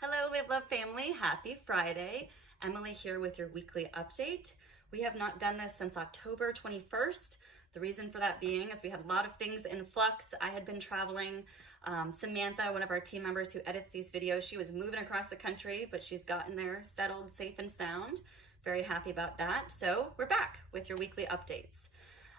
Hello, Live Love family. Happy Friday. Emily here with your weekly update. We have not done this since October 21st. The reason for that being is we had a lot of things in flux. I had been traveling. Samantha, one of our team members who edits these videos, she was moving across the country, but she's gotten there settled, safe and sound. Very happy about that. So we're back with your weekly updates.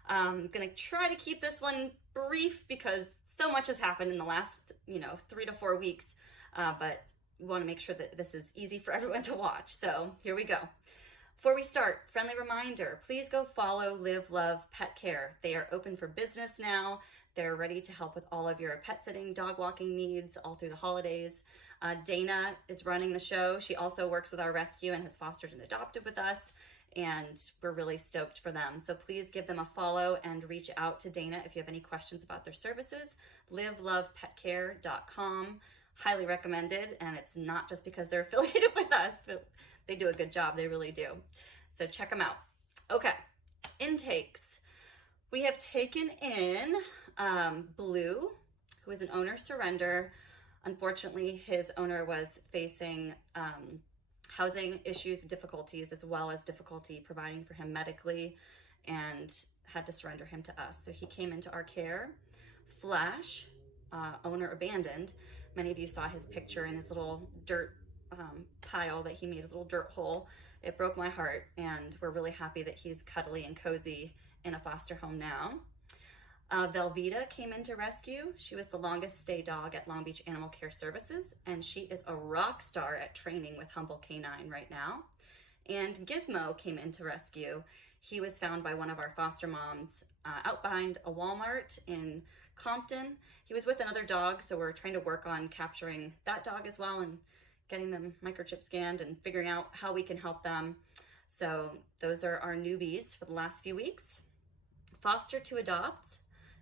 I'm gonna try to keep this one brief because so much has happened in the last, 3 to 4 weeks, but we want to make sure that this is easy for everyone to watch. So here we go. Before we start, friendly reminder, please go follow Live Love Pet Care. They are open for business now. They're ready to help with all of your pet sitting, dog walking needs all through the holidays. Dana is running the show. She also works with our rescue and has fostered and adopted with us. And we're really stoked for them. So please give them a follow and reach out to Dana if you have any questions about their services. livelovepetcare.com. Highly recommended, and it's not just because they're affiliated with us, but they do a good job. They really do. So check them out. Okay, intakes. We have taken in Blue, who is an owner surrender. Unfortunately, his owner was facing housing issues and difficulties, as well as difficulty providing for him medically, and had to surrender him to us. So he came into our care. Flash, owner abandoned. Many of you saw his picture in his little dirt pile that he made, his little dirt hole. It broke my heart, and we're really happy that he's cuddly and cozy in a foster home now. Velveta came into rescue. She was the longest stay dog at Long Beach Animal Care Services, and she is a rock star at training with Humble Canine right now. And Gizmo came into rescue. He was found by one of our foster moms out behind a Walmart in Compton. He was with another dog, so we're trying to work on capturing that dog as well and getting them microchip scanned and figuring out how we can help them. So those are our newbies for the last few weeks. Foster to adopt.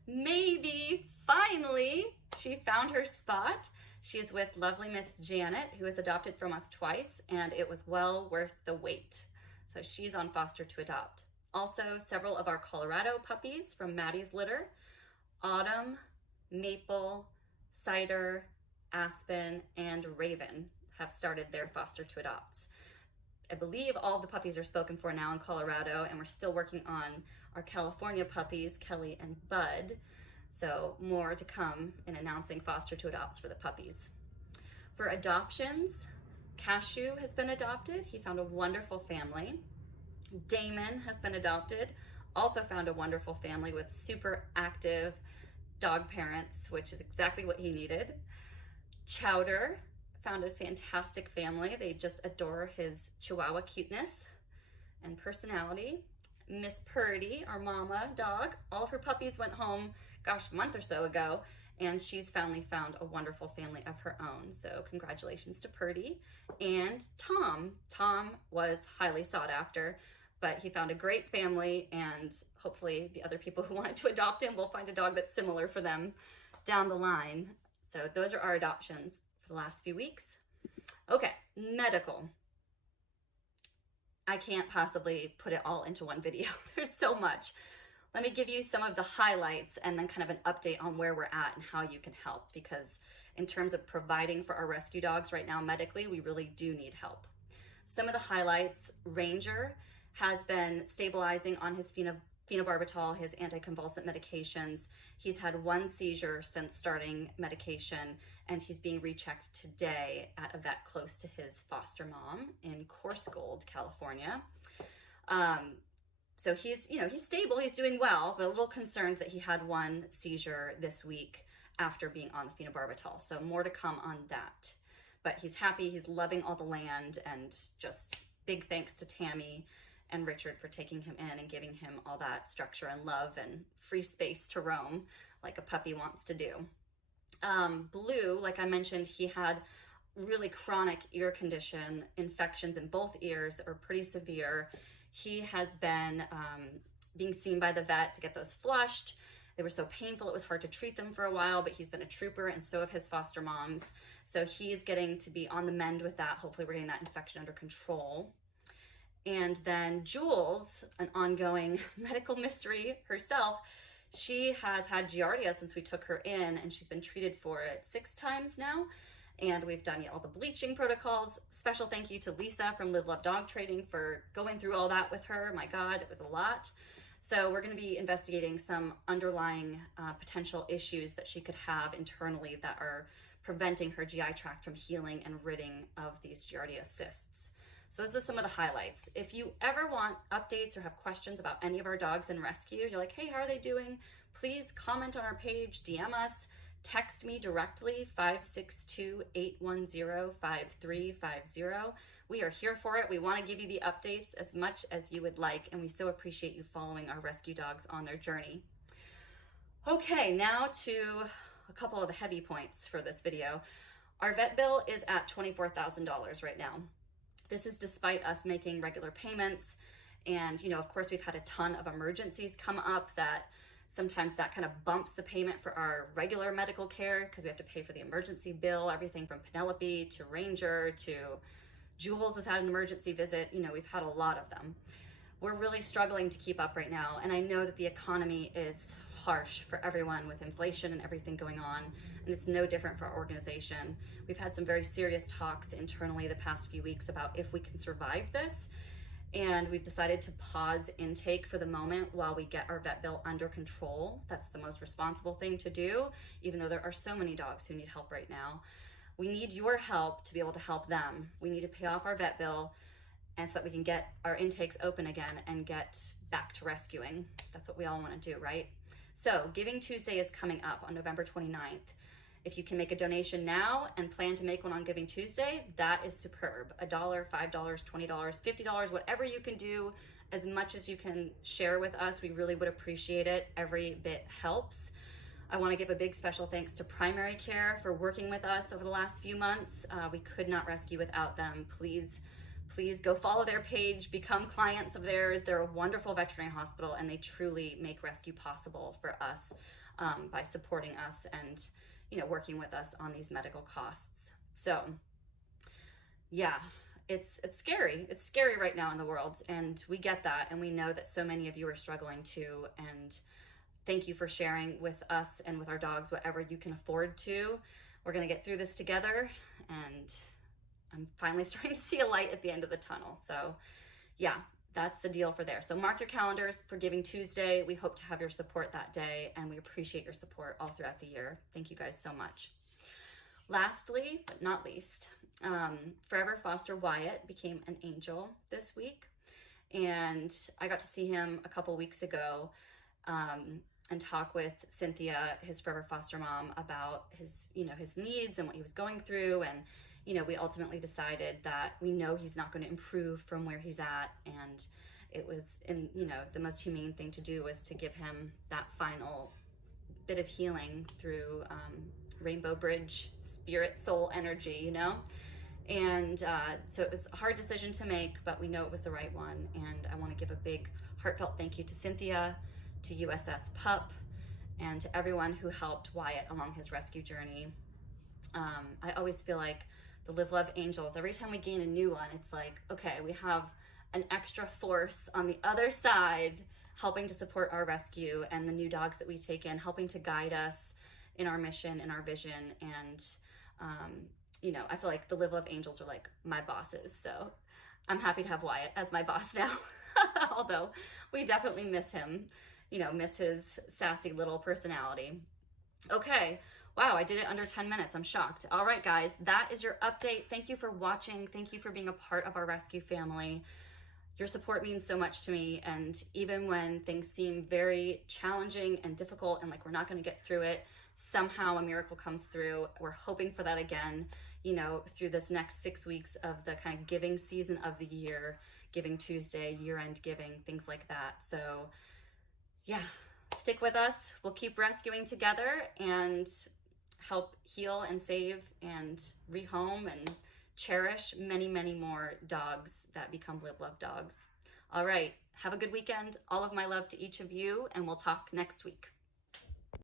Maebe, finally, she found her spot. She is with lovely Miss Janet, who was adopted from us twice, and it was well worth the wait. So she's on foster to adopt. Also, several of our Colorado puppies from Maddie's litter. Autumn, Maple, Cider, Aspen, and Raven have started their foster to adopts. I believe all the puppies are spoken for now in Colorado, and we're still working on our California puppies, Kelly and Bud. So more to come in announcing foster to adopts for the puppies. For adoptions, Cashew has been adopted. He found a wonderful family. Damon has been adopted. Also found a wonderful family with super active dog parents, which is exactly what he needed. Chowder found a fantastic family. They just adore his Chihuahua cuteness and personality. Miss Perdy, our mama dog, all of her puppies went home, a month or so ago, and she's finally found a wonderful family of her own. So congratulations to Perdy. And Tom. Tom was highly sought after, but he found a great family, and hopefully the other people who wanted to adopt him will find a dog that's similar for them down the line. So those are our adoptions for the last few weeks. Okay, medical. I can't possibly put it all into one video. There's so much. Let me give you some of the highlights and then kind of an update on where we're at and how you can help, because in terms of providing for our rescue dogs right now medically, we really do need help. Some of the highlights: Ranger has been stabilizing on his phenobarbital, his anticonvulsant medications. He's had one seizure since starting medication, and he's being rechecked today at a vet close to his foster mom in Coarsegold, California. So he's stable, he's doing well, but a little concerned that he had one seizure this week after being on the phenobarbital. So more to come on that. But he's happy, he's loving all the land, and just big thanks to Tammy and Richard for taking him in and giving him all that structure and love and free space to roam like a puppy wants to do. Blue, like I mentioned, he had really chronic ear condition, infections in both ears that were pretty severe. He has been being seen by the vet to get those flushed. They were so painful, it was hard to treat them for a while, but he's been a trooper, and so have his foster moms. So he's getting to be on the mend with that. Hopefully we're getting that infection under control. And then Jules, an ongoing medical mystery herself, she has had Giardia since we took her in, and she's been treated for it 6 times now. and we've done all the bleaching protocols. Special thank you to Lisa from Live Love Dog Trading for going through all that with her. My God, it was a lot. So we're going to be investigating some underlying potential issues that she could have internally that are preventing her GI tract from healing and ridding of these Giardia cysts. So those are some of the highlights. If you ever want updates or have questions about any of our dogs in rescue, you're like, hey, how are they doing? Please comment on our page, DM us, text me directly, 562-810-5350. We are here for it. We want to give you the updates as much as you would like, and we so appreciate you following our rescue dogs on their journey. Okay, now to a couple of the heavy points for this video. Our vet bill is at $24,000 right now. This is despite us making regular payments, and of course we've had a ton of emergencies come up that sometimes that kind of bumps the payment for our regular medical care because we have to pay for the emergency bill, everything from Penelope to Ranger to Jules has had an emergency visit. We've had a lot of them. We're really struggling to keep up right now, and I know that the economy is harsh for everyone with inflation and everything going on, and it's no different for our organization. We've had some very serious talks internally the past few weeks about if we can survive this, and we've decided to pause intake for the moment while we get our vet bill under control. That's the most responsible thing to do, even though there are so many dogs who need help right now. We need your help to be able to help them. We need to pay off our vet bill and so that we can get our intakes open again and get back to rescuing. That's what we all want to do, right? So Giving Tuesday is coming up on November 29th. If you can make a donation now and plan to make one on Giving Tuesday, that is superb. $1, $5, $20, $50, whatever you can do, as much as you can share with us, we really would appreciate it. Every bit helps. I want to give a big special thanks to Primary Care for working with us over the last few months. We could not rescue without them. Please go follow their page, become clients of theirs. They're a wonderful veterinary hospital, and they truly make rescue possible for us by supporting us and working with us on these medical costs. So yeah, it's scary. It's scary right now in the world, and we get that, and we know that so many of you are struggling too, and thank you for sharing with us and with our dogs whatever you can afford to. We're gonna get through this together, and I'm finally starting to see a light at the end of the tunnel. So yeah, that's the deal for there. So mark your calendars for Giving Tuesday. We hope to have your support that day, and we appreciate your support all throughout the year. Thank you guys so much. Lastly, but not least, Forever Foster Wyatt became an angel this week, and I got to see him a couple weeks ago and talk with Cynthia, his Forever Foster mom, about his needs and what he was going through. And we ultimately decided that we know he's not going to improve from where he's at, and it was the most humane thing to do was to give him that final bit of healing through Rainbow Bridge spirit soul energy, and so it was a hard decision to make, but we know it was the right one. And I want to give a big heartfelt thank you to Cynthia, to USS Pup, and to everyone who helped Wyatt along his rescue journey. I always feel like the Live Love Angels, every time we gain a new one, it's like, okay, we have an extra force on the other side helping to support our rescue, and the new dogs that we take in, helping to guide us in our mission, in our vision. And I feel like the Live Love Angels are like my bosses, so I'm happy to have Wyatt as my boss now. Although we definitely miss him, miss his sassy little personality. Okay, wow, I did it under 10 minutes. I'm shocked. All right, guys, that is your update. Thank you for watching. Thank you for being a part of our rescue family. Your support means so much to me, and even when things seem very challenging and difficult and like we're not going to get through it, somehow a miracle comes through. We're hoping for that again, through this next 6 weeks of the kind of giving season of the year, Giving Tuesday, year-end giving, things like that. So yeah, stick with us. We'll keep rescuing together and help heal and save and rehome and cherish many, many more dogs that become Live Love dogs. All right, have a good weekend. All of my love to each of you, and we'll talk next week.